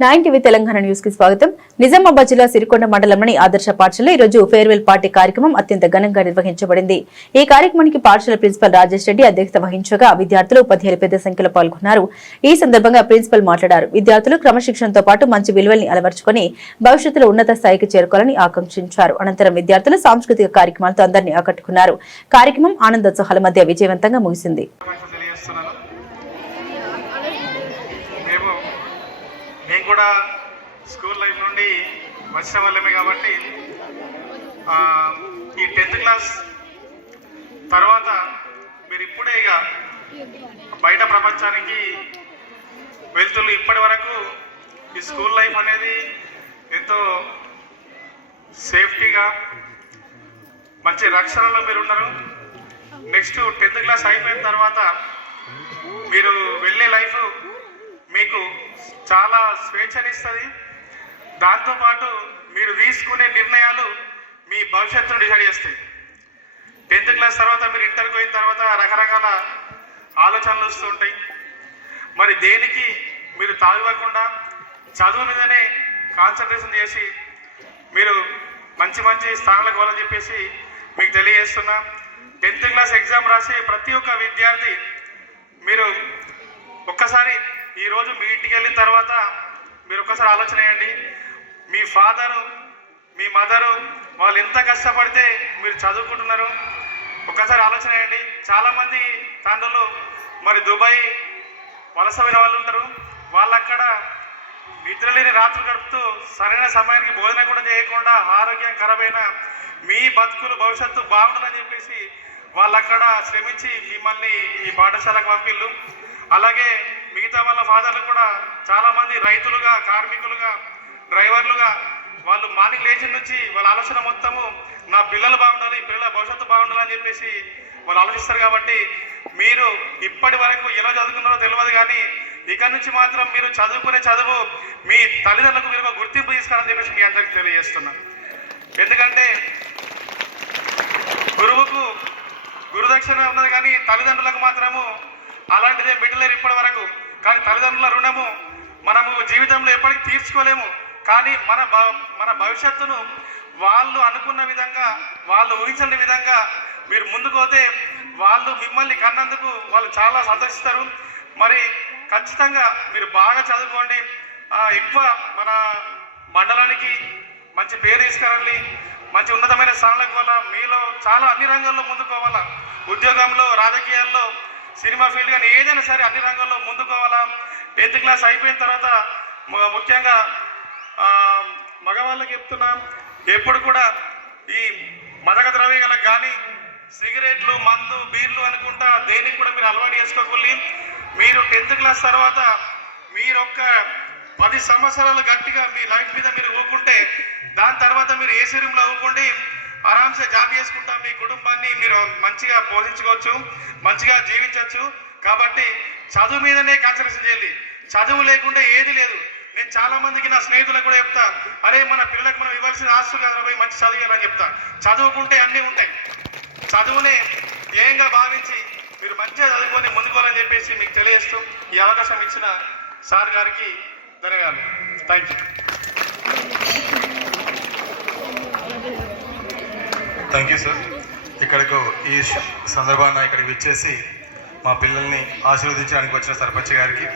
9 TV Telangana news కి స్వాగతం. నిజామాబాద్ జిల్లా సిరికొండ మండలంలోని ఆదర్శ పాఠశాలలో ఈ రోజు ఫేర్వెల్ పార్టీ కార్యక్రమం అత్యంత ఘనంగా నిర్వహించబడింది. ఈ కార్యక్రమానికి పాఠశాల ప్రిన్సిపల్ రాజేష్ రెడ్డి అధ్యక్షత వహించగా విద్యార్థులు ఉపాధ్యాయులు పెద్ద సంఖ్యలో పాల్గొన్నారు. ఈ సందర్భంగా ప్రిన్సిపల్ మాట్లాడారు. విద్యార్థులు క్రమశిక్షణతో పాటు మంచి విలువల్ని అలవర్చుకుని భవిష్యత్తులో ఉన్నత స్థాయికి చేరుకోవాలని ఆకాంక్షించారు. అనంతరం విద్యార్థులు సాంస్కృతిక కార్యక్రమాలతో అందరినీ ఆకట్టుకున్నారు. కార్యక్రమం ఆనందోత్సాహాల మధ్య విజయవంతంగా ముగిసింది. నేను కూడా స్కూల్ లైఫ్ నుండి వచ్చిన వాళ్ళమే కాబట్టి ఈ 10th క్లాస్ తర్వాత మీరు ఇప్పుడే ఇక బయట ప్రపంచానికి వెళ్తున్నారు. ఇప్పటి వరకు ఈ స్కూల్ లైఫ్ అనేది ఎంతో సేఫ్టీగా మంచి రక్షణలో మీరు ఉన్నారు. నెక్స్ట్ 10th క్లాస్ అయిపోయిన తర్వాత మీరు వెళ్ళే లైఫ్ మీకు చాలా స్వేచ్ఛనిస్తుంది. దాంతోపాటు మీరు తీసుకునే నిర్ణయాలు మీ భవిష్యత్తును డిసైడ్ చేస్తాయి. 10th క్లాస్ తర్వాత మీరు ఇంటర్కి పోయిన తర్వాత రకరకాల ఆలోచనలు వస్తూ ఉంటాయి. మరి దేనికి మీరు తాగివ్వకుండా చదువు మీదనే కాన్సన్ట్రేషన్ చేసి మీరు మంచి మంచి స్థానాలకు వెళ్ళని చెప్పేసి మీకు తెలియజేస్తున్నా. 10th క్లాస్ ఎగ్జామ్ రాసే ప్రతి ఒక్క విద్యార్థి మీరు ఒక్కసారి ఈరోజు మీ ఇంటికి వెళ్ళిన తర్వాత మీరు ఒక్కసారి ఆలోచన చేయండి. మీ ఫాదరు మీ మదరు వాళ్ళు ఎంత కష్టపడితే మీరు చదువుకుంటున్నారు ఒక్కసారి ఆలోచన చేయండి. చాలామంది తండ్రులు మరి దుబాయ్ వలసమైన వాళ్ళు ఉంటారు. వాళ్ళక్కడ నిద్రలేని రాత్రులు గడుపుతూ సరైన సమయానికి భోజనం కూడా చేయకుండా ఆరోగ్యం ఖరాబైన మీ బతుకులు భవిష్యత్తు బాగుంటుందని చెప్పేసి వాళ్ళక్కడ శ్రమించి మిమ్మల్ని ఈ పాఠశాలకు పంపిళ్ళు. అలాగే మిగతా వాళ్ళ ఫాదర్లు కూడా చాలామంది రైతులుగా, కార్మికులుగా, డ్రైవర్లుగా వాళ్ళు మార్నింగ్ లేచి నుంచి వాళ్ళ ఆలోచన మొత్తము నా పిల్లలు బాగుండాలి, పిల్లల భవిష్యత్తు బాగుండాలని చెప్పేసి వాళ్ళు ఆలోచిస్తారు. కాబట్టి మీరు ఇప్పటి వరకు ఎలా చదువుకున్నారో తెలియదు, కానీ ఇక్కడి నుంచి మాత్రం మీరు చదువుకునే చదువు మీ తల్లిదండ్రులకు మీరు ఒక గుర్తింపు తీసుకోవాలని చెప్పేసి మీ అందరికీ తెలియజేస్తున్నా. ఎందుకంటే గురువుకు గురుదక్షిణ ఉన్నది, కానీ తల్లిదండ్రులకు మాత్రము అలాంటిదే బిడ్డలేరు ఇప్పటి వరకు. కానీ తల్లిదండ్రుల రుణము మనము జీవితంలో ఎప్పటికీ తీర్చుకోలేము. కానీ మన భవిష్యత్తును వాళ్ళు అనుకున్న విధంగా, వాళ్ళు ఊహించని విధంగా మీరు ముందుకు పోతే వాళ్ళు మిమ్మల్ని కన్నందుకు వాళ్ళు చాలా సంతోషిస్తారు. మరి ఖచ్చితంగా మీరు బాగా చదువుకోండి. ఎక్కువ మన మండలానికి మంచి పేరు తీసుకురండి. మంచి ఉన్నతమైన స్థానాలకు పోవాలా. మీలో చాలా అన్ని రంగాల్లో ముందుకోవాలా. ఉద్యోగంలో, రాజకీయాల్లో, సినిమా ఫీల్డ్ కానీ ఏదైనా సరే అన్ని రంగాల్లో ముందుకోవాలా. 10th క్లాస్ అయిపోయిన తర్వాత ముఖ్యంగా మగవాళ్ళకి చెప్తున్నా, ఎప్పుడు కూడా ఈ మదక ద్రవ్యాలకు కానీ సిగరెట్లు, మందు, బీర్లు అనుకుంటా దేనికి కూడా మీరు అలవాటు చేసుకోకూడదు. మీరు 10th క్లాస్ తర్వాత మీరు ఒక్క 10 సంవత్సరాలు గట్టిగా మీ లైఫ్ మీద మీరు ఊపుకుంటే దాని తర్వాత మీరు ఏసీ రూమ్లో ఊపుకోండి, ఆరామ్సే జాబ్ చేసుకుంటా మీ కుటుంబాన్ని మీరు మంచిగా పోషించుకోవచ్చు, మంచిగా జీవించవచ్చు. కాబట్టి చదువు మీదనే కాన్సన్ట్రేషన్ చేయాలి. చదువు లేకుండా ఏది లేదు. నేను చాలా మందికి నా స్నేహితులకు కూడా చెప్తా, అరే మన పిల్లలకు మనం ఇవ్వాల్సిన ఆస్తులు కదా పోయి మంచి చదివేయాలని చెప్తా. చదువుకుంటే అన్నీ ఉంటాయి. చదువునే ధ్యేయంగా భావించి మీరు మంచిగా చదువుకొని ముందుకోవాలని చెప్పేసి మీకు తెలియజేస్తూ ఈ అవకాశం ఇచ్చిన సార్ గారికి ధన్యవాదాలు. Thank you. Thank you sir. ఇక్కడకు ఈ సందర్భాన్ని ఇక్కడికి విచ్చేసి మా పిల్లల్ని ఆశీర్వదించడానికి వచ్చిన సర్పంచ్ గారికి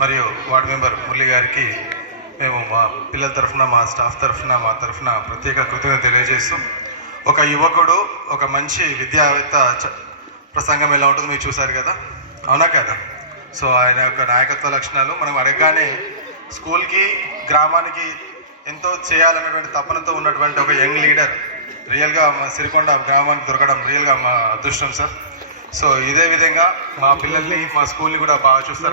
మరియు వార్డు మెంబర్ మురళి గారికి మేము మా పిల్లల తరఫున, మా స్టాఫ్ తరఫున, మా తరఫున ప్రత్యేక కృతజ్ఞత తెలియజేస్తూ, ఒక యువకుడు ఒక మంచి విద్యావేత్త ప్రసంగం ఎలా ఉంటుందో మీరు చూశారు కదా, అవునా కదా? సో ఆయన యొక్క నాయకత్వ లక్షణాలు మనం అడగగానే స్కూల్కి, గ్రామానికి ఎంతో చేయాలనేటువంటి తపనతో ఉన్నటువంటి ఒక యంగ్ లీడర్ రియల్గా మా సిరికొండ గ్రామానికి దొరకడం రియల్గా మా అదృష్టం సార్. సో ఇదే విధంగా మా పిల్లల్ని, మా స్కూల్ని కూడా బాగా చూస్తారు.